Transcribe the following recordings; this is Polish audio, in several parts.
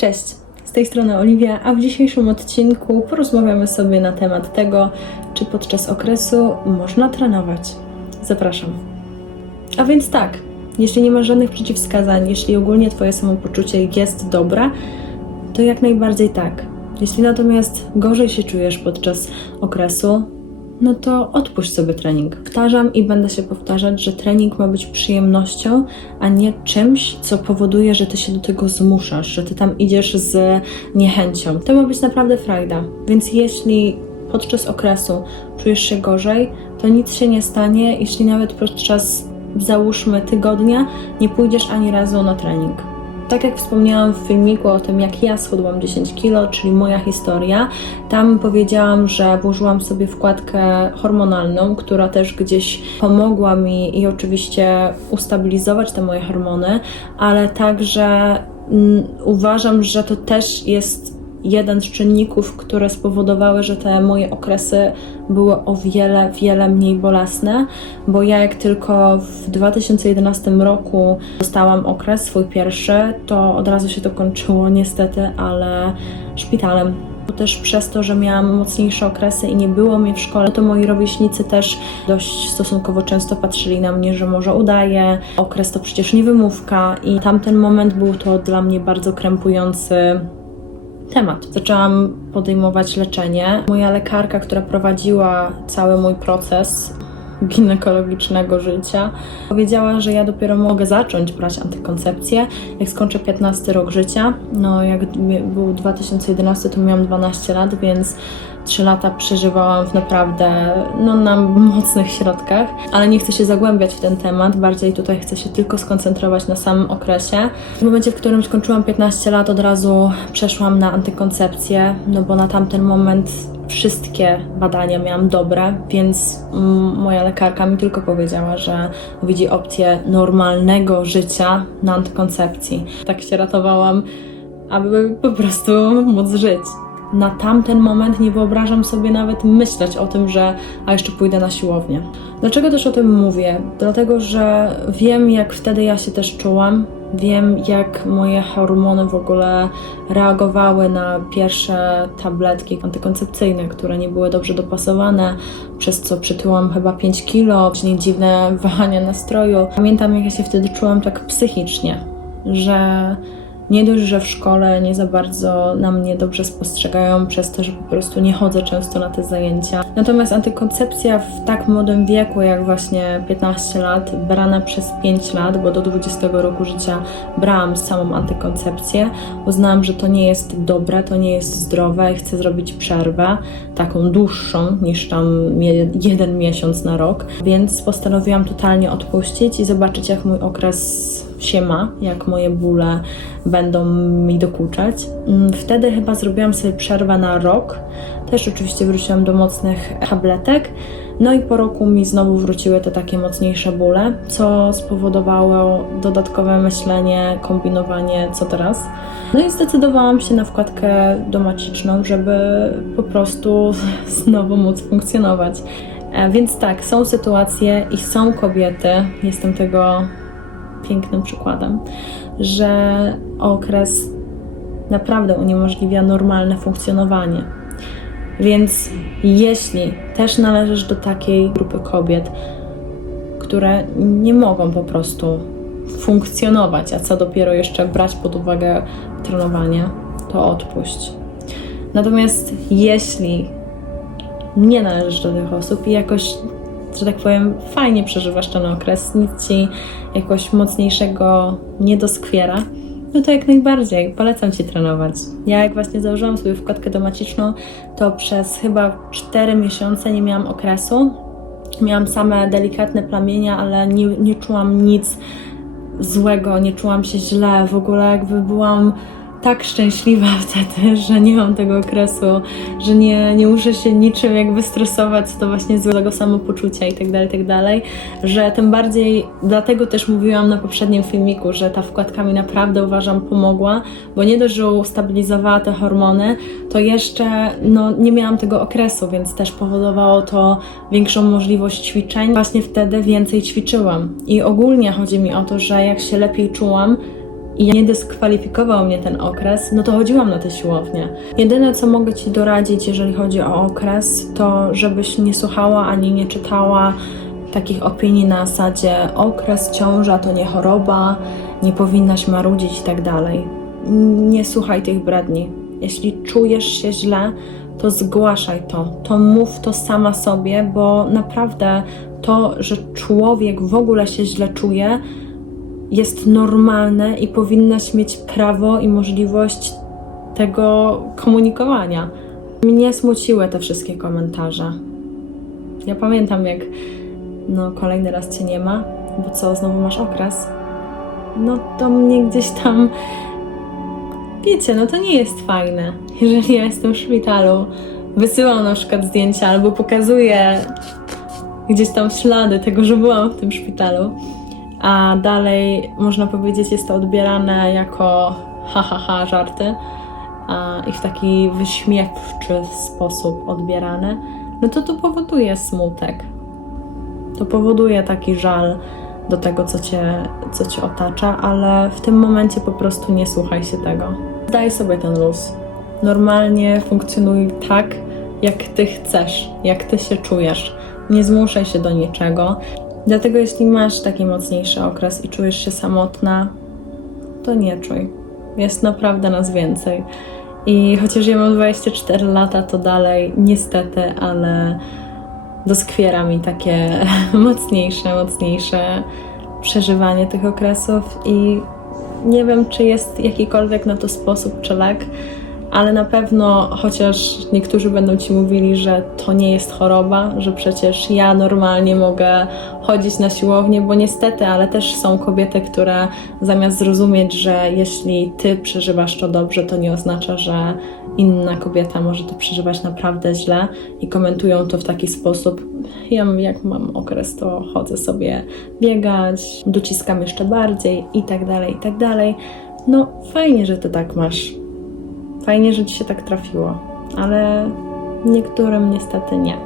Cześć, z tej strony Oliwia, a w dzisiejszym odcinku porozmawiamy sobie na temat tego, czy podczas okresu można trenować. Zapraszam. A więc tak, jeśli nie masz żadnych przeciwwskazań, jeśli ogólnie Twoje samopoczucie jest dobre, to jak najbardziej tak. Jeśli natomiast gorzej się czujesz podczas okresu, no to odpuść sobie trening. Powtarzam i będę się powtarzać, że trening ma być przyjemnością, a nie czymś, co powoduje, że ty się do tego zmuszasz, że ty tam idziesz z niechęcią. To ma być naprawdę frajda. Więc jeśli podczas okresu czujesz się gorzej, to nic się nie stanie, jeśli nawet podczas załóżmy tygodnia nie pójdziesz ani razu na trening. Tak jak wspomniałam w filmiku o tym, jak ja schudłam 10 kg, czyli moja historia, tam powiedziałam, że włożyłam sobie wkładkę hormonalną, która też gdzieś pomogła mi i oczywiście ustabilizować te moje hormony, ale także mm, uważam, że to też jest jeden z czynników, które spowodowały, że te moje okresy były o wiele, wiele mniej bolesne, bo ja jak tylko w 2011 roku dostałam okres, swój pierwszy, to od razu się to kończyło niestety, ale szpitalem. Też przez to, że miałam mocniejsze okresy i nie było mnie w szkole, to moi rówieśnicy też dość stosunkowo często patrzyli na mnie, że może udaję. Okres to przecież nie wymówka i tamten moment był to dla mnie bardzo krępujący temat. Zaczęłam podejmować leczenie. Moja lekarka, która prowadziła cały mój proces ginekologicznego życia, powiedziała, że ja dopiero mogę zacząć brać antykoncepcję, jak skończę 15 rok życia. No, jak był 2011, to miałam 12 lat, więc 3 lata przeżywałam w naprawdę no, na mocnych środkach, ale nie chcę się zagłębiać w ten temat, bardziej tutaj chcę się tylko skoncentrować na samym okresie. W momencie, w którym skończyłam 15 lat, od razu przeszłam na antykoncepcję, no bo na tamten moment wszystkie badania miałam dobre, więc moja lekarka mi tylko powiedziała, że widzi opcję normalnego życia na antykoncepcji. Tak się ratowałam, aby po prostu móc żyć. Na tamten moment nie wyobrażam sobie nawet myśleć o tym, że a jeszcze pójdę na siłownię. Dlaczego też o tym mówię? Dlatego, że wiem, jak wtedy ja się też czułam. Wiem, jak moje hormony w ogóle reagowały na pierwsze tabletki antykoncepcyjne, które nie były dobrze dopasowane, przez co przytyłam chyba 5 kilo, później dziwne wahania nastroju. Pamiętam, jak ja się wtedy czułam tak psychicznie, że nie dość, że w szkole nie za bardzo na mnie dobrze spostrzegają przez to, że po prostu nie chodzę często na te zajęcia. Natomiast antykoncepcja w tak młodym wieku, jak właśnie 15 lat, brana przez 5 lat, bo do 20 roku życia brałam samą antykoncepcję, uznałam, że to nie jest dobre, to nie jest zdrowe i chcę zrobić przerwę, taką dłuższą niż tam je- jeden miesiąc na rok, więc postanowiłam totalnie odpuścić i zobaczyć, jak mój okres się ma, jak moje bóle będą mi dokuczać. Mm, Wtedy chyba zrobiłam sobie przerwę na rok. Też oczywiście wróciłam do mocnych tabletek. No i po roku mi znowu wróciły te takie mocniejsze bóle, co spowodowało dodatkowe myślenie, kombinowanie, co teraz. No i zdecydowałam się na wkładkę domaciczną, żeby po prostu znowu móc funkcjonować. E, Więc tak, są sytuacje i są kobiety, jestem tego pięknym przykładem, że okres naprawdę uniemożliwia normalne funkcjonowanie. Więc jeśli też należysz do takiej grupy kobiet, które nie mogą po prostu funkcjonować, a co dopiero jeszcze brać pod uwagę trenowanie, to odpuść. Natomiast jeśli nie należysz do tych osób i jakoś, że tak powiem, fajnie przeżywasz ten okres, nic ci jakoś mocniejszego nie doskwiera, no to jak najbardziej polecam ci trenować. Ja jak właśnie założyłam sobie wkładkę domaciczną, to przez chyba 4 miesiące nie miałam okresu. Miałam same delikatne plamienia, ale nie, nie czułam nic złego, nie czułam się źle, w ogóle jakby byłam tak szczęśliwa wtedy, że nie mam tego okresu, że nie, nie muszę się niczym jakby stresować, to właśnie złego samopoczucia tak tak dalej, że tym bardziej, dlatego też mówiłam na poprzednim filmiku, że ta wkładka mi naprawdę uważam pomogła, bo nie dość, że ustabilizowała te hormony, to jeszcze no, nie miałam tego okresu, więc też powodowało to większą możliwość ćwiczeń. Właśnie wtedy więcej ćwiczyłam i ogólnie chodzi mi o to, że jak się lepiej czułam, i nie dyskwalifikował mnie ten okres, no to chodziłam na tę siłownię. Jedyne, co mogę Ci doradzić, jeżeli chodzi o okres, to żebyś nie słuchała ani nie czytała takich opinii na zasadzie okres, ciąża to nie choroba, nie powinnaś marudzić i tak dalej. Nie słuchaj tych bredni. Jeśli czujesz się źle, to zgłaszaj to, to mów to sama sobie, bo naprawdę to, że człowiek w ogóle się źle czuje, jest normalne i powinnaś mieć prawo i możliwość tego komunikowania. Mnie smuciły te wszystkie komentarze. Ja pamiętam, jak no kolejny raz cię nie ma, bo co, znowu masz okres? No to mnie gdzieś tam. Wiecie, no to nie jest fajne. Jeżeli ja jestem w szpitalu, wysyłam na przykład zdjęcia albo pokazuję gdzieś tam ślady tego, że byłam w tym szpitalu, a dalej można powiedzieć, jest to odbierane jako ha ha ha żarty a, i w taki wyśmiewczy sposób odbierane, no to to powoduje smutek. To powoduje taki żal do tego, co cię, co cię otacza, ale w tym momencie po prostu nie słuchaj się tego. Daj sobie ten luz. Normalnie funkcjonuj tak, jak ty chcesz, jak ty się czujesz. Nie zmuszaj się do niczego. Dlatego, jeśli masz taki mocniejszy okres i czujesz się samotna, to nie czuj. Jest naprawdę nas więcej. I chociaż ja mam 24 lata, to dalej niestety, ale doskwiera mi takie mocniejsze, mocniejsze przeżywanie tych okresów i nie wiem, czy jest jakikolwiek na to sposób czy lek, ale na pewno, chociaż niektórzy będą ci mówili, że to nie jest choroba, że przecież ja normalnie mogę chodzić na siłownię, bo niestety, ale też są kobiety, które zamiast zrozumieć, że jeśli ty przeżywasz to dobrze, to nie oznacza, że inna kobieta może to przeżywać naprawdę źle i komentują to w taki sposób. Ja jak mam okres, to chodzę sobie biegać, dociskam jeszcze bardziej i tak dalej, i tak dalej. No fajnie, że ty tak masz. Fajnie, że ci się tak trafiło, ale niektórym niestety nie.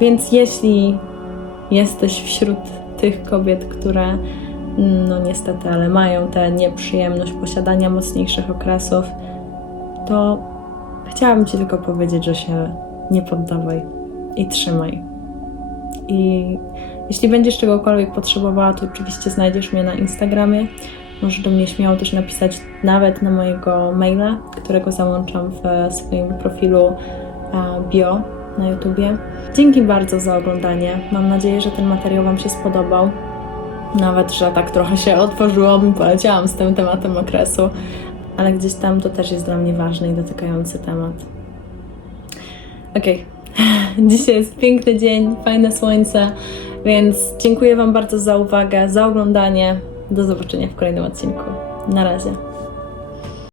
Więc jeśli jesteś wśród tych kobiet, które no niestety, ale mają tę nieprzyjemność posiadania mocniejszych okresów, to chciałabym Ci tylko powiedzieć, że się nie poddawaj i trzymaj. I jeśli będziesz czegokolwiek potrzebowała, to oczywiście znajdziesz mnie na Instagramie. Możesz do mnie śmiało też napisać nawet na mojego maila, którego załączam w swoim profilu e, bio na YouTubie. Dzięki bardzo za oglądanie. Mam nadzieję, że ten materiał Wam się spodobał. Nawet, że tak trochę się otworzyłam i poleciałam z tym tematem okresu, ale gdzieś tam to też jest dla mnie ważny i dotykający temat. Okej, dzisiaj jest piękny dzień, fajne słońce, więc dziękuję Wam bardzo za uwagę, za oglądanie. Do zobaczenia w kolejnym odcinku. Na razie.